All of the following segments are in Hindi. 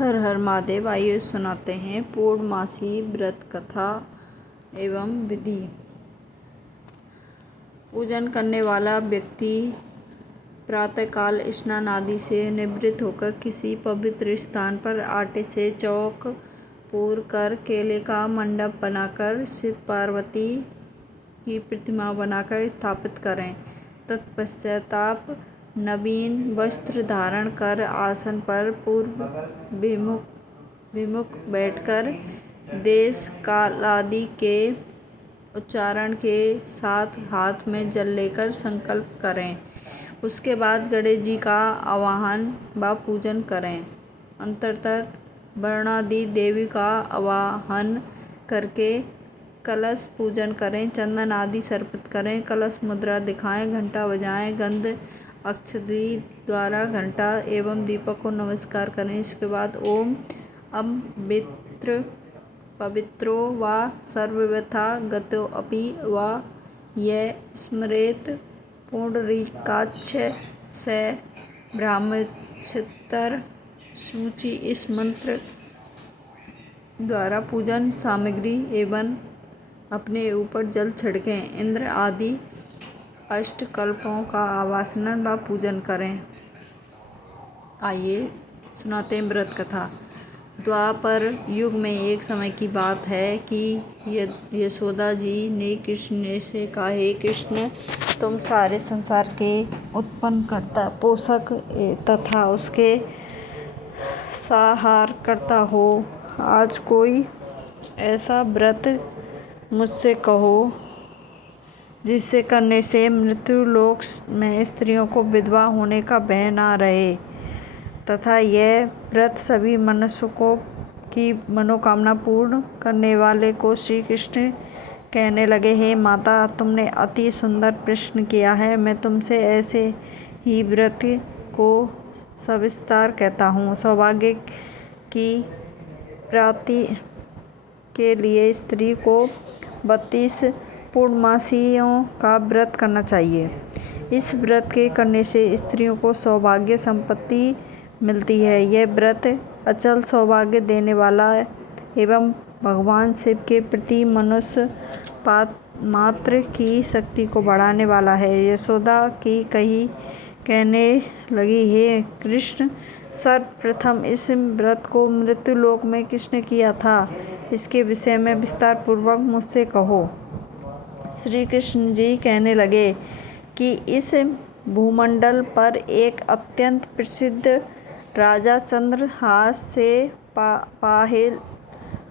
हर हर महादेव। आइए सुनाते हैं पूर्णमासी व्रत कथा एवं विधि। पूजन करने वाला व्यक्ति प्रातःकाल स्नान आदि से निवृत्त होकर किसी पवित्र स्थान पर आटे से चौक पूर कर केले का मंडप बनाकर शिव पार्वती की प्रतिमा बनाकर स्थापित करें। तत्पश्चात नवीन वस्त्र धारण कर आसन पर पूर्व विमुख बैठकर देश काल आदि के उच्चारण के साथ हाथ में जल लेकर संकल्प करें। उसके बाद गणेश जी का आवाहन व पूजन करें। अंततः वर्णादि देवी का आवाहन करके कलश पूजन करें। चंदन आदि सर्पित करें। कलश मुद्रा दिखाएं। घंटा बजाएं। गंध अक्षदी द्वारा घंटा एवं दीपक को नमस्कार करें। इसके बाद ओम पवित्रो वा सर्वथा गतो अपि वा ये स्मरेत पुंडरीकाक्ष से ब्रह्मचित्तर सूचि इस मंत्र द्वारा पूजन सामग्री एवं अपने ऊपर जल छिड़कें। इंद्र आदि अष्टकल्पों का आवाहन व पूजन करें। आइए सुनाते हैं व्रत कथा। द्वापर युग में एक समय की बात है कि यशोदा जी ने कृष्ण से कहा, हे कृष्ण, तुम सारे संसार के उत्पन्न करता पोषक तथा उसके संहार करता हो। आज कोई ऐसा व्रत मुझसे कहो जिसे करने से मृत्यु लोक में स्त्रियों को विधवा होने का भय न रहे तथा यह व्रत सभी मनुष्यों की मनोकामना पूर्ण करने वाले को। श्री कृष्ण कहने लगे, हे माता, तुमने अति सुंदर प्रश्न किया है। मैं तुमसे ऐसे ही व्रत को सविस्तार कहता हूँ। सौभाग्य की प्राप्ति के लिए स्त्री को 32 पूर्णमासियों का व्रत करना चाहिए। इस व्रत के करने से स्त्रियों को सौभाग्य संपत्ति मिलती है। यह व्रत अचल सौभाग्य देने वाला एवं भगवान शिव के प्रति मनुष्य मात्र की शक्ति को बढ़ाने वाला है। यशोदा की कहने लगी, हे कृष्ण, सर्वप्रथम इस व्रत को मृत्युलोक में किसने किया था, इसके विषय में विस्तार पूर्वक मुझसे कहो। श्री कृष्ण जी कहने लगे कि इस भूमंडल पर एक अत्यंत प्रसिद्ध राजा चंद्रहास से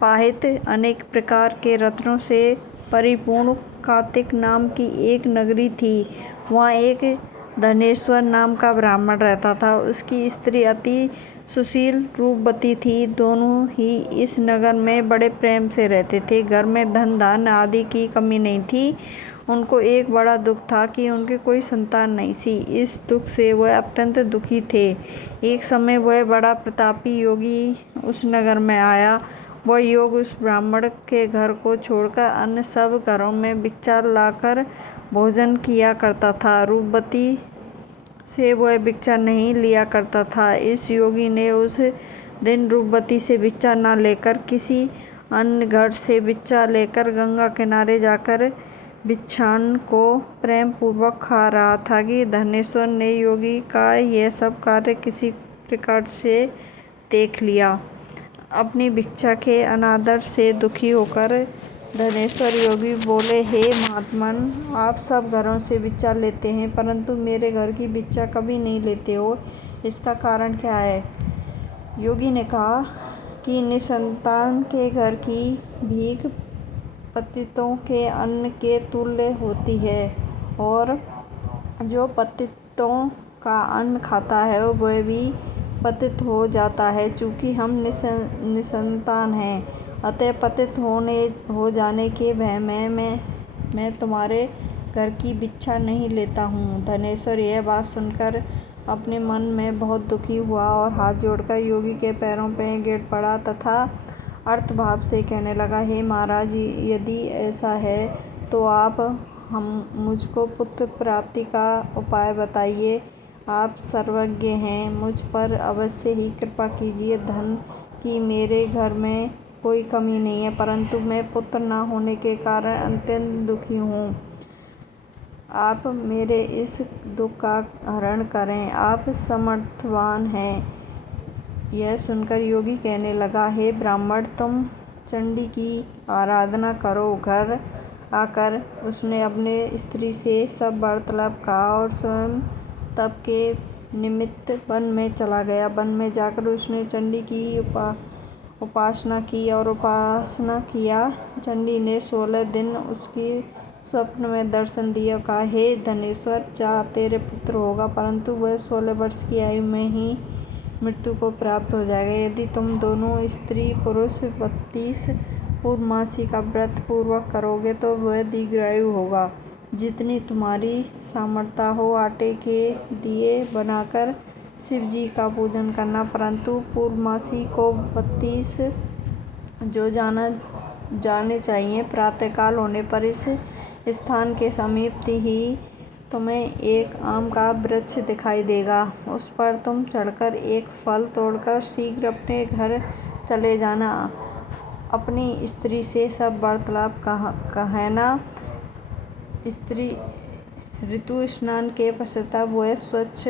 पाहित अनेक प्रकार के रत्नों से परिपूर्ण कार्तिक नाम की एक नगरी थी। वहाँ एक धनेश्वर नाम का ब्राह्मण रहता था। उसकी स्त्री अति सुशील रूपवती थी। दोनों ही इस नगर में बड़े प्रेम से रहते थे। घर में धन धान्य आदि की कमी नहीं थी। उनको एक बड़ा दुख था कि उनके कोई संतान नहीं थी। इस दुख से वह अत्यंत दुखी थे। एक समय वह बड़ा प्रतापी योगी उस नगर में आया। वह योग उस ब्राह्मण के घर को छोड़कर अन्य सब घरों में भिक्षा लाकर भोजन किया करता था। रूपवती से वह भिक्षा नहीं लिया करता था। इस योगी ने उस दिन रूपवती से भिक्षा न लेकर किसी अन्य घर से भिक्षा लेकर गंगा किनारे जाकर भिक्षान को प्रेम पूर्वक खा रहा था कि धनेश्वर ने योगी का यह सब कार्य किसी प्रकार से देख लिया। अपनी भिक्षा के अनादर से दुखी होकर धनेश्वर योगी बोले, हे महात्मन, आप सब घरों से भिक्षा लेते हैं परंतु मेरे घर की भिक्षा कभी नहीं लेते हो, इसका कारण क्या है? योगी ने कहा कि निसंतान के घर की भीख पतितों के अन्न के तुल्य होती है और जो पतितों का अन्न खाता है वह भी पतित हो जाता है। चूँकि हम निसंतान हैं, अतः पतित हो जाने के भय में मैं तुम्हारे घर की भिक्षा नहीं लेता हूँ। धनेश्वर यह बात सुनकर अपने मन में बहुत दुखी हुआ और हाथ जोड़कर योगी के पैरों पर गिर पड़ा तथा अर्थभाव से कहने लगा, हे महाराज, यदि ऐसा है तो आप मुझको पुत्र प्राप्ति का उपाय बताइए। आप सर्वज्ञ हैं, मुझ पर अवश्य ही कृपा कीजिए। धन की मेरे घर में कोई कमी नहीं है, परंतु मैं पुत्र न होने के कारण अत्यंत दुखी हूँ। आप मेरे इस दुख का हरण करें, आप समर्थवान हैं। यह सुनकर योगी कहने लगा, हे ब्राह्मण, तुम चंडी की आराधना करो। घर आकर उसने अपने स्त्री से सब वार्तालाप कहा और स्वयं तप के निमित्त वन में चला गया। वन में जाकर उसने चंडी की उपासना की और उपासना किया। चंडी ने 16 दिन उसकी स्वप्न में दर्शन दिया और कहा, हे धनेश्वर, जा, तेरे पुत्र होगा, परंतु वह 16 वर्ष की आयु में ही मृत्यु को प्राप्त हो जाएगा। यदि तुम दोनों स्त्री पुरुष 32 पूर्णमासी का व्रत पूर्वक करोगे तो वह दीर्घायु होगा। जितनी तुम्हारी सामर्थ्य हो आटे के दिए बनाकर शिव जी का पूजन करना, परंतु पूर्णमासी को 32 जो जाने चाहिए। प्रातःकाल होने पर इस स्थान के समीप ही तुम्हें एक आम का वृक्ष दिखाई देगा। उस पर तुम चढ़कर एक फल तोड़कर शीघ्र अपने घर चले जाना। अपनी स्त्री से सब वार्तालाप कहना। स्त्री ऋतु स्नान के पश्चात वह स्वच्छ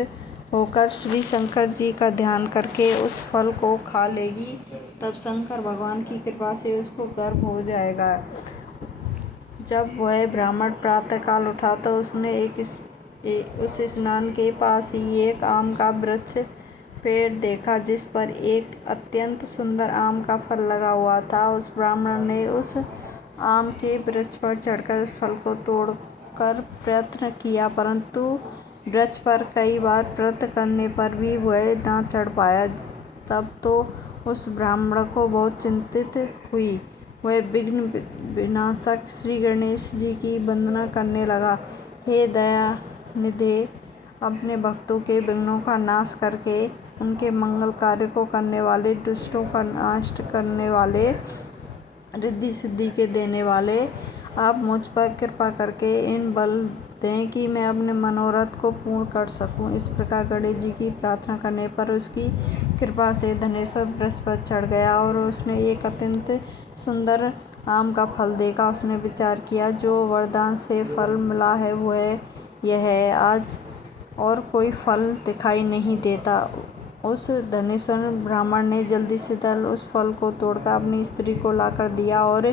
होकर श्री शंकर जी का ध्यान करके उस फल को खा लेगी। तब शंकर भगवान की कृपा से उसको गर्भ हो जाएगा। जब वह ब्राह्मण प्रातःकाल उठा तो उसने उस स्नान के पास ही एक आम का वृक्ष पेड़ देखा, जिस पर एक अत्यंत सुंदर आम का फल लगा हुआ था। उस ब्राह्मण ने उस आम के वृक्ष पर चढ़कर उस फल को तोड़कर प्रयत्न किया, परंतु वृक्ष पर कई बार प्रयत्न करने पर भी वह न चढ़ पाया। तब तो उस ब्राह्मण को बहुत चिंतित हुई। वह विघ्न विनाशक श्री गणेश जी की वंदना करने लगा। हे दयानिधे, अपने भक्तों के विघ्नों का नाश करके उनके मंगल कार्य को करने वाले, दुष्टों का नाश करने वाले, रिद्धि सिद्धि के देने वाले, आप मुझ पर कृपा करके इन बल दें कि मैं अपने मनोरथ को पूर्ण कर सकूं। इस प्रकार गणेश जी की प्रार्थना करने पर उसकी कृपा से धनेश्वर वृक्ष पर चढ़ गया और उसने एक अत्यंत सुंदर आम का फल देखा। उसने विचार किया, जो वरदान से फल मिला है वह यह है, आज और कोई फल दिखाई नहीं देता। उस धनेश्वर ब्राह्मण ने जल्दी से उस फल को तोड़कर अपनी स्त्री को लाकर दिया और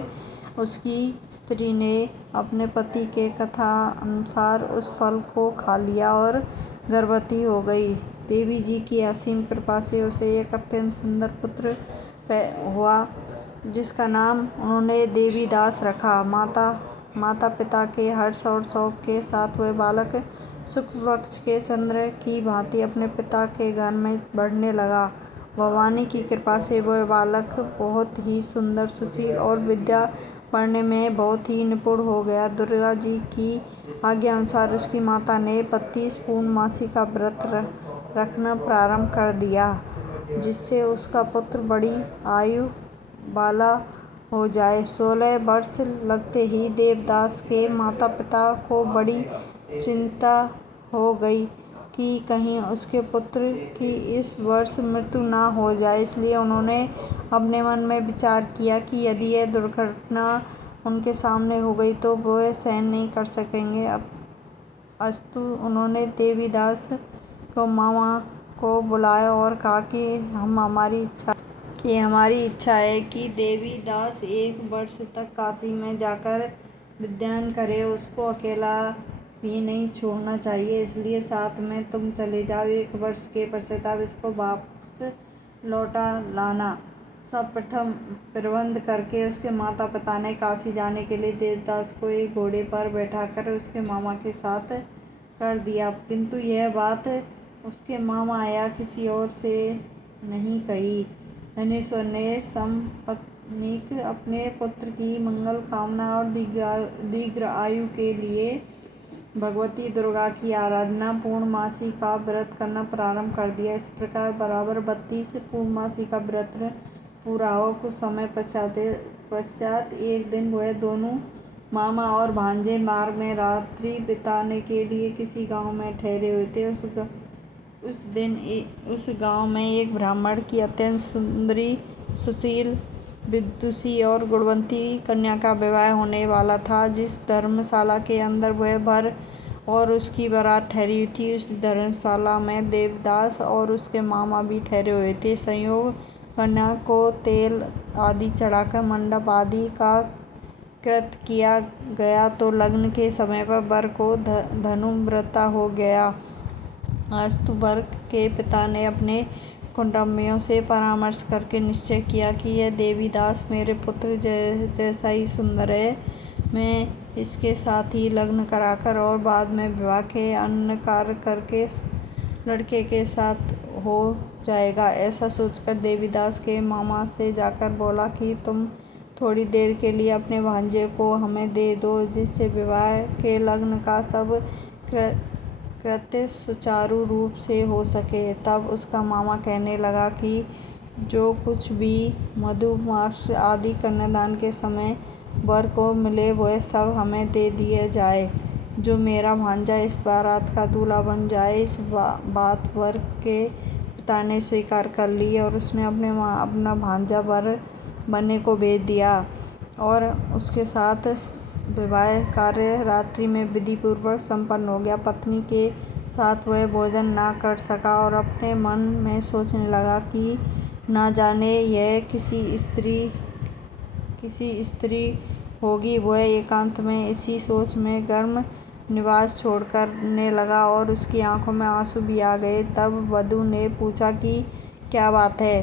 उसकी स्त्री ने अपने पति के कथा अनुसार उस फल को खा लिया और गर्भवती हो गई। देवी जी की असीम कृपा से उसे एक अत्यंत सुंदर पुत्र हुआ, जिसका नाम उन्होंने देवीदास रखा। माता पिता के हर्ष और शौक के साथ वह बालक शुक्ल पक्ष के चंद्र की भांति अपने पिता के घर में बढ़ने लगा। भवानी की कृपा से वह बालक बहुत ही सुंदर, सुशील और विद्या पढ़ने में बहुत ही निपुण हो गया। दुर्गा जी की आज्ञा अनुसार उसकी माता ने 32 पूर्णमासी का व्रत रखना प्रारंभ कर दिया, जिससे उसका पुत्र बड़ी आयु वाला हो जाए। 16 वर्ष लगते ही देवदास के माता पिता को बड़ी चिंता हो गई कि कहीं उसके पुत्र की इस वर्ष मृत्यु न हो जाए। इसलिए उन्होंने अपने मन में विचार किया कि यदि यह दुर्घटना उनके सामने हो गई तो वह सहन नहीं कर सकेंगे। अस्तु उन्होंने देवीदास को मामा को बुलाया और कहा कि हमारी इच्छा है कि देवीदास 1 वर्ष तक काशी में जाकर विद्यान करे। उसको अकेला भी नहीं छोड़ना चाहिए, इसलिए साथ में तुम चले जाओ। 1 वर्ष के पश्चात इसको वापस लौटा लाना। सब प्रबंध करके उसके माता पिता ने काशी जाने के लिए देवदास को एक घोड़े पर बैठाकर उसके मामा के साथ कर दिया, किंतु यह बात उसके मामा या किसी और से नहीं कही। धनेश्वर ने संपत्नीक अपने पुत्र की मंगल कामना और दीर्घ आयु के लिए भगवती दुर्गा की आराधना, पूर्णमासी का व्रत करना प्रारंभ कर दिया। इस प्रकार बराबर 32 पूर्णमासी का व्रत पूरा हो। कुछ समय पश्चात एक दिन वह दोनों मामा और भांजे मार्ग में रात्रि बिताने के लिए किसी गांव में ठहरे हुए थे। उस उस दिन उस गांव में एक ब्राह्मण की अत्यंत सुंदरी, सुशील, विदुषी और गुणवंती कन्या का विवाह होने वाला था। जिस धर्मशाला के अंदर वह वर और उसकी बारात ठहरी थी, उस धर्मशाला में देवदास और उसके मामा भी ठहरे हुए थे। संयोग कन्या को तेल आदि चढ़ाकर मंडप आदि का कृत किया गया तो लग्न के समय पर वर को धनुव्रता हो गया। अस्तु वर के पिता ने अपने कुटुंबियों से परामर्श करके निश्चय किया कि यह देवीदास मेरे पुत्र जैसा ही सुंदर है। मैं इसके साथ ही लग्न कराकर और बाद में विवाह के अन्य कार्य करके लड़के के साथ हो जाएगा। ऐसा सोचकर देवीदास के मामा से जाकर बोला कि तुम थोड़ी देर के लिए अपने भांजे को हमें दे दो, जिससे विवाह के लग्न का सब कृत्य सुचारू रूप से हो सके। तब उसका मामा कहने लगा कि जो कुछ भी मधुमास आदि कन्यादान के समय वर को मिले वह सब हमें दे दिया जाए, जो मेरा भांजा इस बारात का दूल्हा बन जाए। इस बात वर के पिता ने स्वीकार कर ली और उसने अपना भांजा वर बनने को भेज दिया और उसके साथ विवाह कार्य रात्रि में विधि पूर्वक संपन्न हो गया। पत्नी के साथ वह भोजन ना कर सका और अपने मन में सोचने लगा कि ना जाने यह किसी स्त्री होगी। वह एकांत में इसी सोच में गर्म निवास छोड़ने लगा और उसकी आंखों में आंसू भी आ गए। तब वधू ने पूछा कि क्या बात है,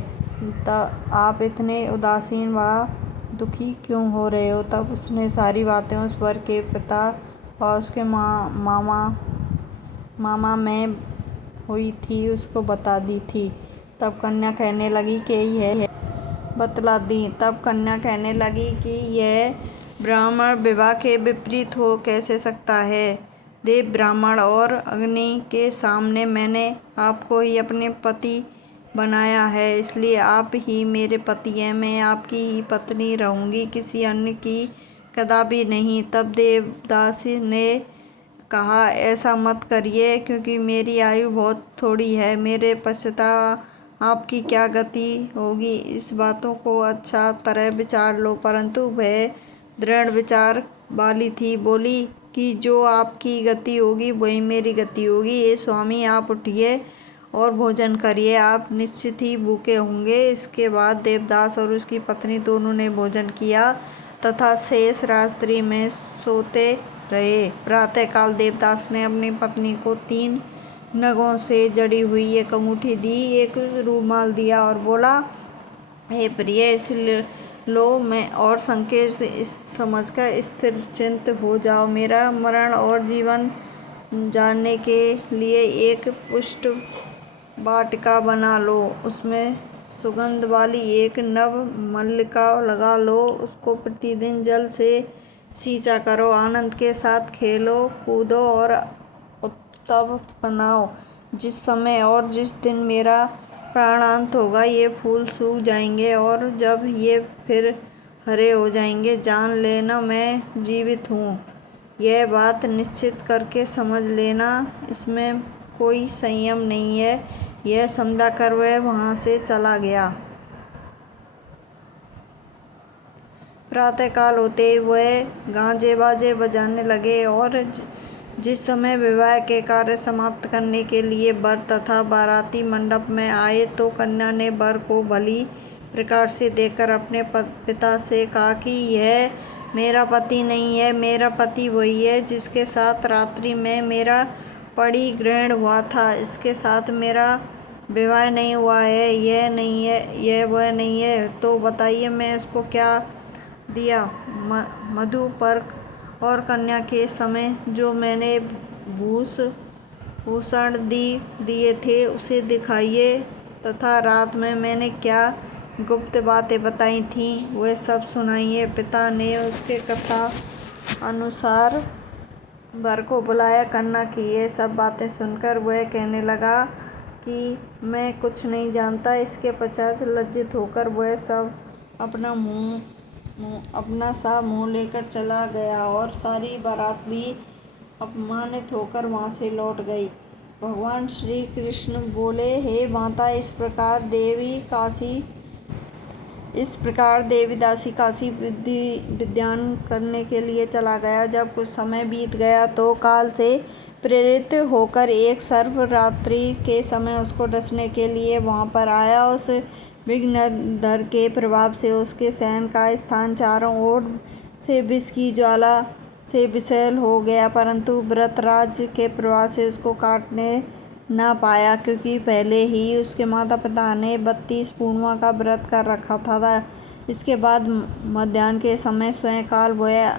आप इतने उदासीन व दुखी क्यों हो रहे हो। तब उसने सारी बातें उस वर के पिता व उसके मामा में हुई थी उसको बता दी थी। तब कन्या कहने लगी कि यह ब्राह्मण विवाह के विपरीत हो कैसे सकता है। देव, ब्राह्मण और अग्नि के सामने मैंने आपको ही अपने पति बनाया है, इसलिए आप ही मेरे पति हैं। मैं आपकी ही पत्नी रहूंगी, किसी अन्य की कदापि नहीं। तब देवदास ने कहा, ऐसा मत करिए, क्योंकि मेरी आयु बहुत थोड़ी है। मेरे पश्चात आपकी क्या गति होगी, इस बातों को अच्छा तरह विचार लो। परंतु वह दृढ़ विचार वाली थी, बोली कि जो आपकी गति होगी वही मेरी गति होगी। ये स्वामी, आप उठिए और भोजन करिए, आप निश्चित ही भूखे होंगे। इसके बाद देवदास और उसकी पत्नी दोनों ने भोजन किया तथा शेष रात्रि में सोते रहे। प्रातःकाल देवदास ने अपनी पत्नी को 3 नगों से जड़ी हुई एक अंगूठी दी, एक रूमाल दिया और बोला, हे प्रिय, इस लो मैं और संकेत समझकर स्थिर चित्त हो जाओ। मेरा मरण और जीवन जानने के लिए एक पुष्ट वाटिका बना लो, उसमें सुगंध वाली एक नव मल्लिका लगा लो, उसको प्रतिदिन जल से सींचा करो, आनंद के साथ खेलो कूदो और उत्सव मनाओ। जिस समय और जिस दिन मेरा प्राणांत होगा ये फूल सूख जाएंगे और जब ये फिर हरे हो जाएंगे, जान लेना मैं जीवित हूँ। यह बात निश्चित करके समझ लेना, इसमें कोई संयम नहीं है। यह समझाकर वह वहाँ से चला गया। प्रातःकाल होते ही वह गाजे बाजे बजाने लगे और जिस समय विवाह के कार्य समाप्त करने के लिए वर तथा बाराती मंडप में आए तो कन्या ने वर को भली प्रकार से देखकर अपने पिता से कहा कि यह मेरा पति नहीं है, मेरा पति वही है जिसके साथ रात्रि में मेरा परिग्रहण हुआ था। इसके साथ मेरा विवाह नहीं हुआ है, यह वह नहीं है। तो बताइए मैं इसको क्या दिया। मधुपर्क और कन्या के समय जो मैंने भूषण दिए थे उसे दिखाइए, तथा रात में मैंने क्या गुप्त बातें बताई थीं वह सब सुनाइए। पिता ने उसके कथा अनुसार वर को बुलाया। कन्या की ये सब बातें सुनकर वह कहने लगा कि मैं कुछ नहीं जानता। इसके पश्चात लज्जित होकर वह सब अपना सा मुँह लेकर चला गया और सारी बारात भी अपमानित होकर वहाँ से लौट गई। भगवान श्री कृष्ण बोले, हे माता, इस प्रकार देवीदासी काशी विद्यान करने के लिए चला गया। जब कुछ समय बीत गया तो काल से प्रेरित होकर एक सर्प रात्रि के समय उसको डसने के लिए वहाँ पर आया। उस विघ्नधर के प्रभाव से उसके शयन का स्थान चारों ओर से विष की ज्वाला से विशाल हो गया, परंतु व्रतराज के प्रभाव से उसको काटने न पाया, क्योंकि पहले ही उसके माता पिता ने 32 पूर्णिमा का व्रत कर रखा था। इसके बाद मध्याह्न के समय स्वयं काल वह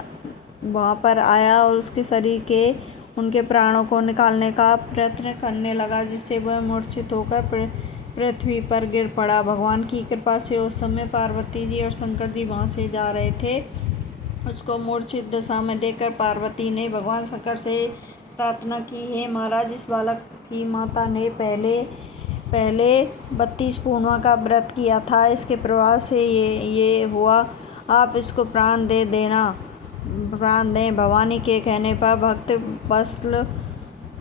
वहाँ पर आया और उसके शरीर के उनके प्राणों को निकालने का प्रयत्न करने लगा, जिससे वह मूर्छित होकर पृथ्वी पर गिर पड़ा। भगवान की कृपा से उस समय पार्वती जी और शंकर जी वहाँ से जा रहे थे। उसको मूर्छित दशा में देखकर पार्वती ने भगवान शंकर से प्रार्थना की, हे महाराज, इस बालक की माता ने पहले 32 पूर्णिमा का व्रत किया था, इसके प्रभाव से ये हुआ। आप इसको प्राण दें। भवानी के कहने पर भक्त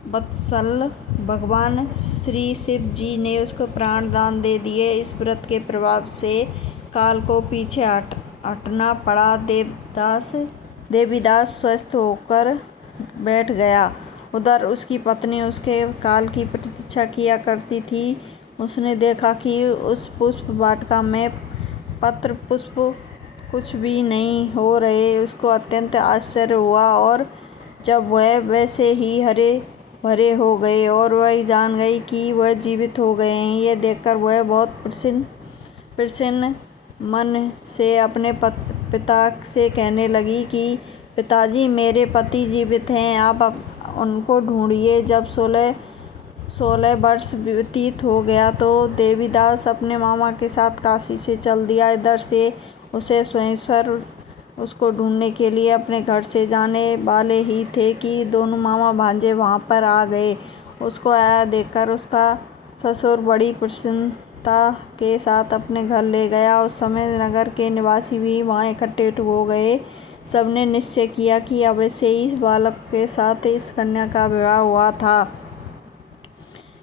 वत्सल भगवान श्री शिव जी ने उसको प्राण दान दे दिए। इस व्रत के प्रभाव से काल को पीछे हटना पड़ा। देवीदास स्वस्थ होकर बैठ गया। उधर उसकी पत्नी उसके काल की प्रतीक्षा किया करती थी। उसने देखा कि उस पुष्प वाटिका में पत्र पुष्प कुछ भी नहीं हो रहे। उसको अत्यंत आश्चर्य हुआ, और जब वह वैसे ही हरे भरे हो गए और वह जान गई कि वह जीवित हो गए हैं। यह देखकर वह बहुत प्रसन्न मन से अपने पिता से कहने लगी कि पिताजी, मेरे पति जीवित हैं, आप उनको ढूंढिए। जब 16 वर्ष व्यतीत हो गया तो देवीदास अपने मामा के साथ काशी से चल दिया। इधर से उसे स्वयंवर उसको ढूंढने के लिए अपने घर से जाने वाले ही थे कि दोनों मामा भांजे वहाँ पर आ गए। उसको आया देखकर उसका ससुर बड़ी प्रसन्नता के साथ अपने घर ले गया। उस समय नगर के निवासी भी वहाँ इकट्ठे हो गए। सबने निश्चय किया कि अवश्य इस बालक के साथ इस कन्या का विवाह हुआ था।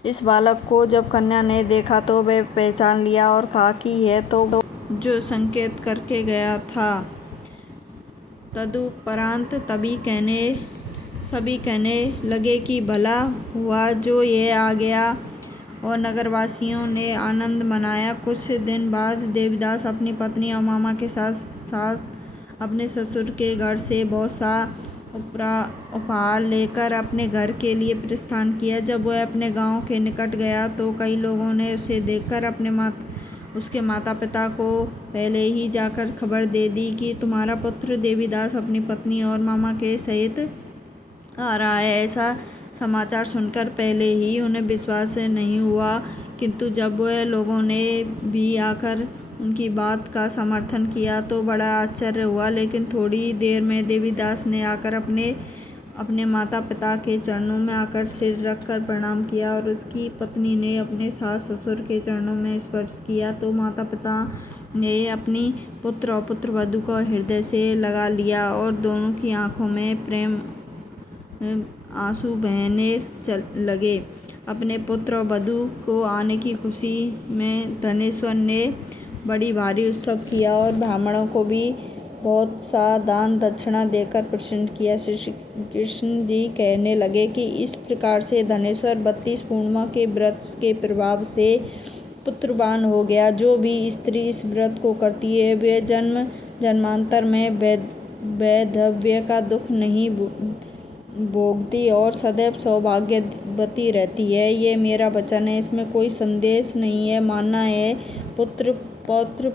इस बालक को जब कन्या ने देखा तो वह पहचान लिया और कहा कि यह तो जो संकेत करके गया था। तदुपरांत सभी कहने लगे कि भला हुआ जो यह आ गया, और नगरवासियों ने आनंद मनाया। कुछ दिन बाद देवीदास अपनी पत्नी और मामा के साथ अपने ससुर के घर से बहुत सा उपहार लेकर अपने घर के लिए प्रस्थान किया। जब वह अपने गांव के निकट गया तो कई लोगों ने उसे देखकर उसके माता पिता को पहले ही जाकर खबर दे दी कि तुम्हारा पुत्र देवीदास अपनी पत्नी और मामा के सहित आ रहा है। ऐसा समाचार सुनकर पहले ही उन्हें विश्वास नहीं हुआ, किंतु जब वह लोगों ने भी आकर उनकी बात का समर्थन किया तो बड़ा आश्चर्य हुआ। लेकिन थोड़ी देर में देवीदास ने आकर अपने माता पिता के चरणों में आकर सिर रखकर प्रणाम किया, और उसकी पत्नी ने अपने सास ससुर के चरणों में स्पर्श किया तो माता पिता ने अपनी पुत्र और पुत्रवधू को हृदय से लगा लिया, और दोनों की आंखों में प्रेम आंसू बहने लगे। अपने पुत्र और वधू को आने की खुशी में धनेश्वर ने बड़ी भारी उत्सव किया और ब्राह्मणों को भी बहुत सा दान दक्षिणा देकर प्रसन्न किया। श्री कृष्ण जी कहने लगे कि इस प्रकार से धनेश्वर 32 पूर्णिमा के व्रत के प्रभाव से पुत्रवान हो गया। जो भी स्त्री इस व्रत को करती है वे जन्म जन्मांतर में वैधव्य का दुख नहीं भोगती और सदैव सौभाग्यवती रहती है। ये मेरा वचन है, इसमें कोई संदेश नहीं है। मानना है पुत्र पौत्र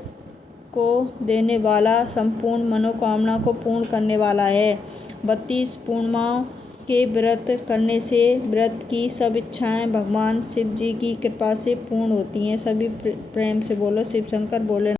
को देने वाला, संपूर्ण मनोकामना को पूर्ण करने वाला है। 32 पूर्णिमाओं के व्रत करने से व्रत की सब इच्छाएं भगवान शिव जी की कृपा से पूर्ण होती हैं। सभी प्रेम से बोलो शिव शंकर बोले।